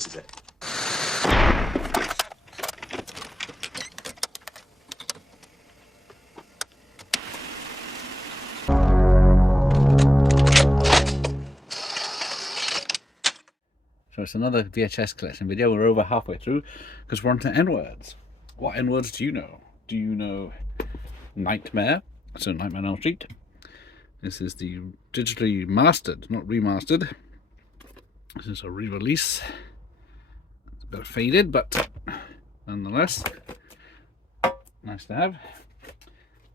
This is it. So it's another VHS collection video. We're over halfway through because we're on to N-words. What N-words do you know? Do you know Nightmare? So Nightmare on Elm Street. This is the digitally mastered, not remastered. This is a re-release. It's a bit faded, but nonetheless, nice to have.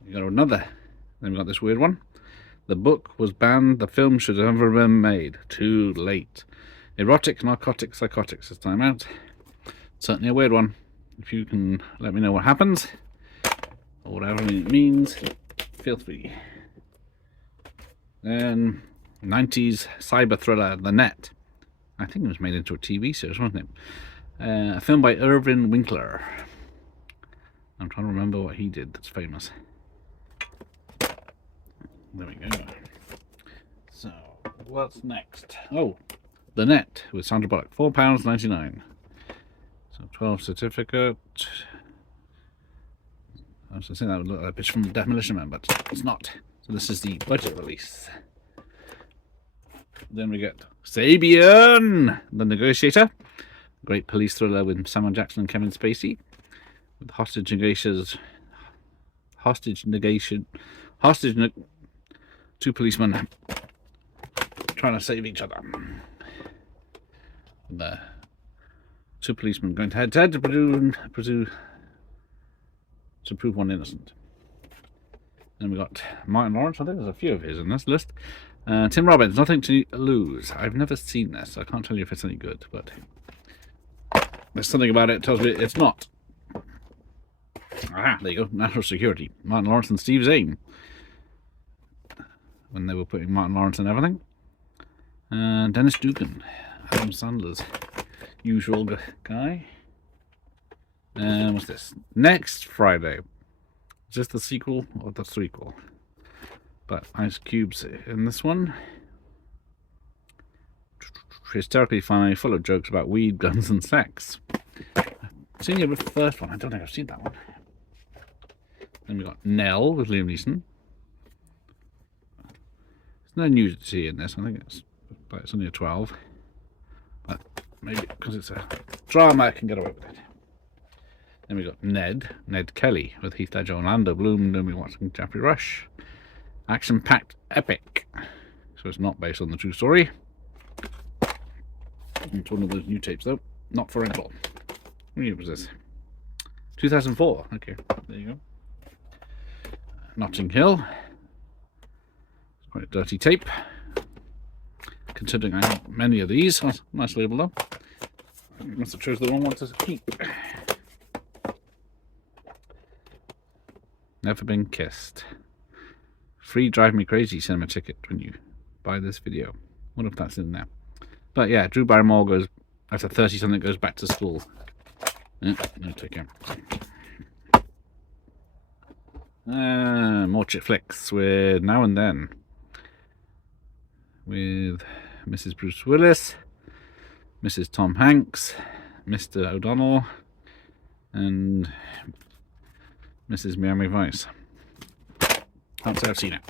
We got another. Then we got this weird one. The book was banned. The film should have never been made. Too late. Erotic, narcotic, psychotics this time out. Certainly a weird one. If you can let me know what happens, or whatever it means, feel free. Then, 90s cyber thriller, The Net. I think it was made into a TV series, wasn't it? A film by Irvin Winkler. I'm trying to remember what he did that's famous. There we go. So, what's next? Oh, The Net with Sandra Bullock, £4.99. So 12 certificate. I was going to say that would look like a pitch from Demolition Man, but it's not. So this is the budget release. Then we get Sabian, The Negotiator. Great police thriller with Samuel Jackson and Kevin Spacey. With two policemen trying to save each other. The two policemen going head to head to prove one innocent. Then we got Martin Lawrence. I think there's a few of his in this list. Tim Robbins, Nothing to Lose. I've never seen this, so I can't tell you if it's any good, but there's something about it that tells me it's not. Ah, there you go. National Security. Martin Lawrence and Steve Zahn. When they were putting Martin Lawrence and everything. Dennis Dugan. Adam Sandler's usual guy. What's this? Next Friday. Is this the sequel or the threequel? But Ice Cube's in this one. Hysterically funny, full of jokes about weed, guns, and sex. I've seen the first one. I don't think I've seen that one. Then we got Nell with Liam Neeson. There's no nudity in this. I think it's only a 12. But maybe because it's a drama, I can get away with it. Then we got Ned Kelly with Heath Ledger, Orlando Bloom, Naomi Watts, and Jeffrey Rush. Action-packed epic. So it's not based on the true story. It's one of those new tapes, though. Not for rental. What year was this? 2004. Okay, there you go. Notting Hill. It's quite a dirty tape. Considering I have many of these. Oh, nice label, though. I must have chosen the wrong one to keep. Never Been Kissed. Free Drive Me Crazy cinema ticket when you buy this video. What if that's in there? But yeah, Drew Barrymore goes, after 30-something, goes back to school. No, take care. More chick flicks with Now and Then. With Mrs. Bruce Willis, Mrs. Tom Hanks, Mr. O'Donnell, and Mrs. Miami Vice. Can't say I've seen it.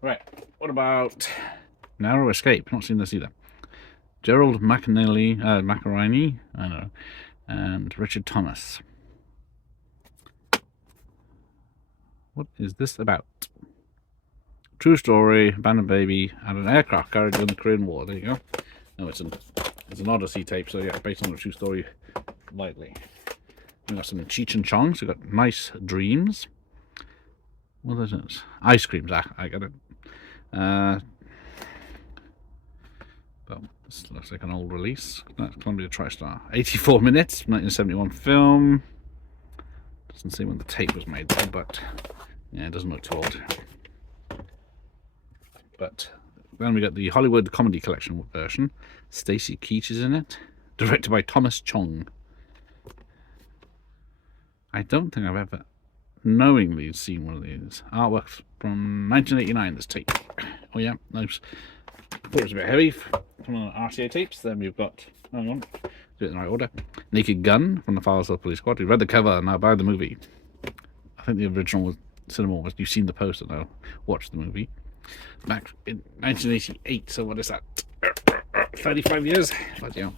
Right, what about Narrow Escape? Not seen this either. Gerald McInerney, I don't know, and Richard Thomas. What is this about? True story, abandoned baby, and an aircraft carried during the Korean War. There you go. No, it's an Odyssey tape, so yeah, based on a true story, lightly. We got some Cheech and Chong, so we got Nice Dreams. What is it? Ice creams, I get it. Well, this looks like an old release. That's Columbia TriStar. 84 minutes, 1971 film. Doesn't say when the tape was made though, but yeah, it doesn't look too old. But then we got the Hollywood Comedy Collection version. Stacy Keach is in it. Directed by Thomas Chong. I don't think I've ever knowingly seen one of these. Artwork from 1989, this tape. Oh yeah, nice. thought it was a bit heavy from RCA tapes. Then we've got, hang on, do it in the right order. Naked Gun from the Files of the Police Squad. We read the cover, now buy the movie. I think the original cinema was, you've seen the poster now, watch the movie. Back in 1988, so what is that? 35 years? Bloody hell.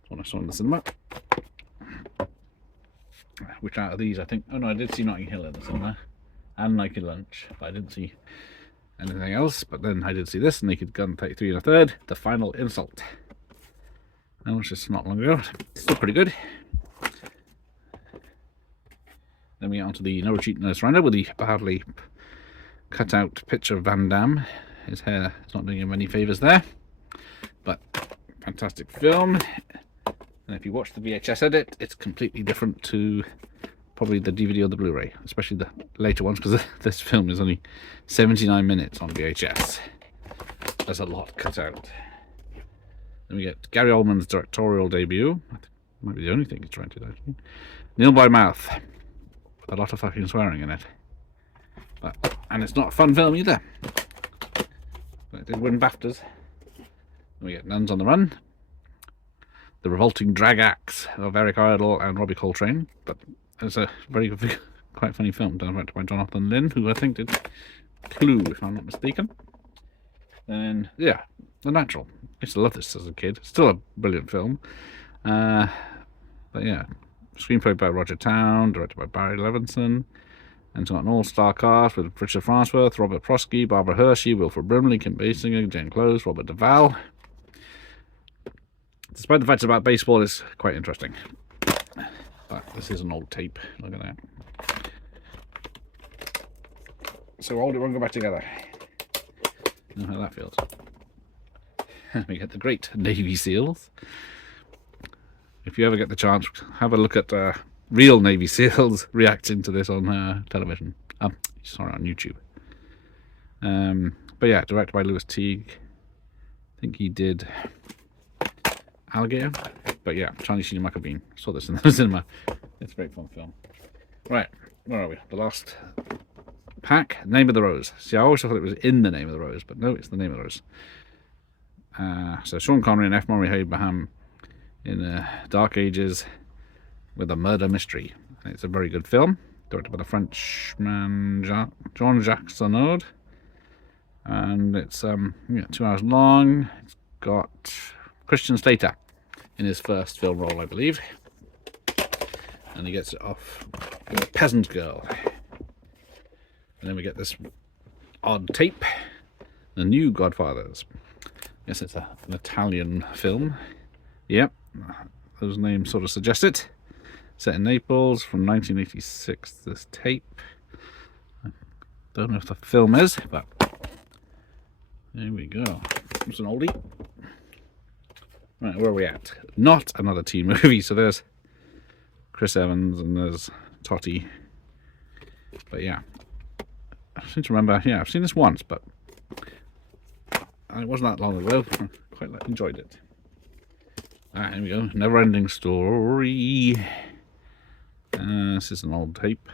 That's when I saw in the cinema. Which out of these, I think, oh no, I did see Notting Hill in the cinema. And Naked Lunch, but I didn't see anything else. But then I did see this, Naked Gun 33 1/3, The Final Insult. That was just not long ago. Still pretty good. Then we get onto the No Retreat, No Surrender with the badly cut out picture of Van Damme. His hair is not doing him any favours there. But fantastic film. And if you watch the VHS edit, it's completely different to probably the DVD or the Blu-ray, especially the later ones, because this film is only 79 minutes on VHS. There's a lot cut out. Then we get Gary Oldman's directorial debut. I think it might be the only thing he's directed, actually. Nil by Mouth. With a lot of fucking swearing in it. And it's not a fun film either. But it did win BAFTAs. Then we get Nuns on the Run. The Revolting Drag Acts of Eric Idle and Robbie Coltrane. But it's a very good, quite funny film directed by Jonathan Lynn, who I think did Clue, if I'm not mistaken. And yeah, The Natural. I used to love this as a kid. Still a brilliant film. But yeah, screenplay by Roger Town, directed by Barry Levinson. And it's got an all-star cast with Richard Farnsworth, Robert Prosky, Barbara Hershey, Wilford Brimley, Kim Basinger, Jane Close, Robert Duvall. Despite the fact it's about baseball, it's quite interesting. But this is an old tape. Look at that. So hold it, we'll go back together. You know how that feels. We get the great Navy SEALs. If you ever get the chance, have a look at real Navy SEALs reacting to this on television. Sorry, on YouTube. But yeah, directed by Lewis Teague. I think he did Alligator. But yeah, Charlie Sheen and Michael Bean. Saw this in the cinema. It's a very fun film. Right, where are we? The last pack. Name of the Rose. See, I always thought it was in the Name of the Rose, but no, it's the Name of the Rose. So Sean Connery and F. Murray Abraham in Dark Ages with a murder mystery. It's a very good film, directed by the Frenchman Jean-Jacques Sonnod, and it's 2 hours long. It's got Christian Slater in his first film role, I believe, and he gets it off with a peasant girl. And then we get this odd tape, The New Godfathers. Yes, it's an Italian film. Yep, those names sort of suggest it. Set in Naples from 1986, this tape. I don't know if the film is, but there we go. It's an oldie. Right, where are we at? Not another teen movie. So there's Chris Evans and there's Totty. But yeah, I seem to remember, yeah, I've seen this once, but it wasn't that long ago. I quite enjoyed it. Alright, here we go. Never Ending Story. This is an old tape.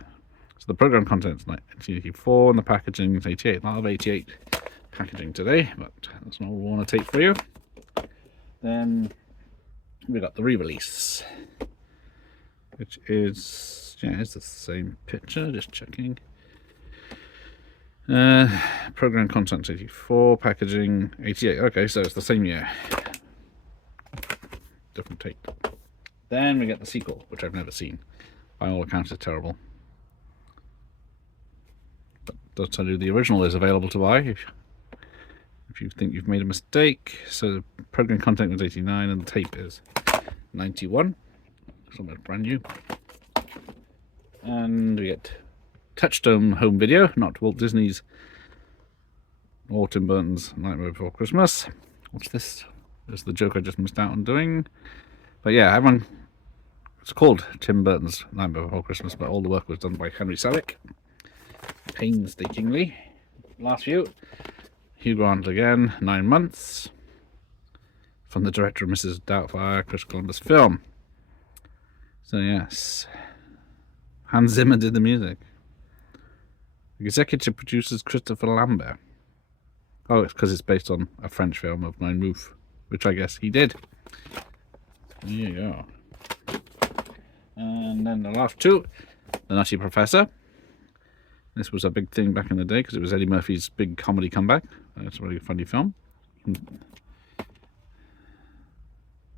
So the program content's 1984 and the packaging is 88. A lot of 88 packaging today, but that's an old Warner tape for you. Then we got the re-release, which is, yeah, it's the same picture, just checking. Program content 84, packaging 88. Okay, so it's the same year. Different tape. Then we get the sequel, which I've never seen. By all accounts, it's terrible. But does tell you the original is available to buy if you think you've made a mistake. So the program content was 89 and the tape is 91. So it's brand new. And we get Touchstone home video, not Walt Disney's or Tim Burton's Nightmare Before Christmas. What's this? This is the joke I just missed out on doing. But yeah, everyone, it's called Tim Burton's Nightmare Before Christmas, but all the work was done by Henry Selick, painstakingly. Last few, Hugh Grant again, 9 months, from the director of Mrs. Doubtfire, Chris Columbus film. So yes, Hans Zimmer did the music. Executive producers Christopher Lambert. Oh, it's because it's based on a French film of Nine Roof, which I guess he did. There you go. And then the last two, The Nutty Professor. This was a big thing back in the day because it was Eddie Murphy's big comedy comeback. It's a really funny film.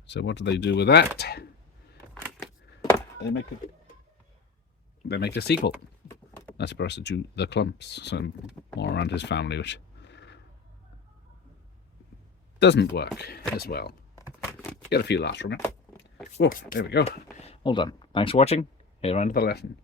So what do they do with that? They make a sequel. That's supposed to do The Clumps, so more around his family, which doesn't work as well. Get a few laughs from it. Oh, there we go. All done. Thanks for watching. Here, on to the lesson.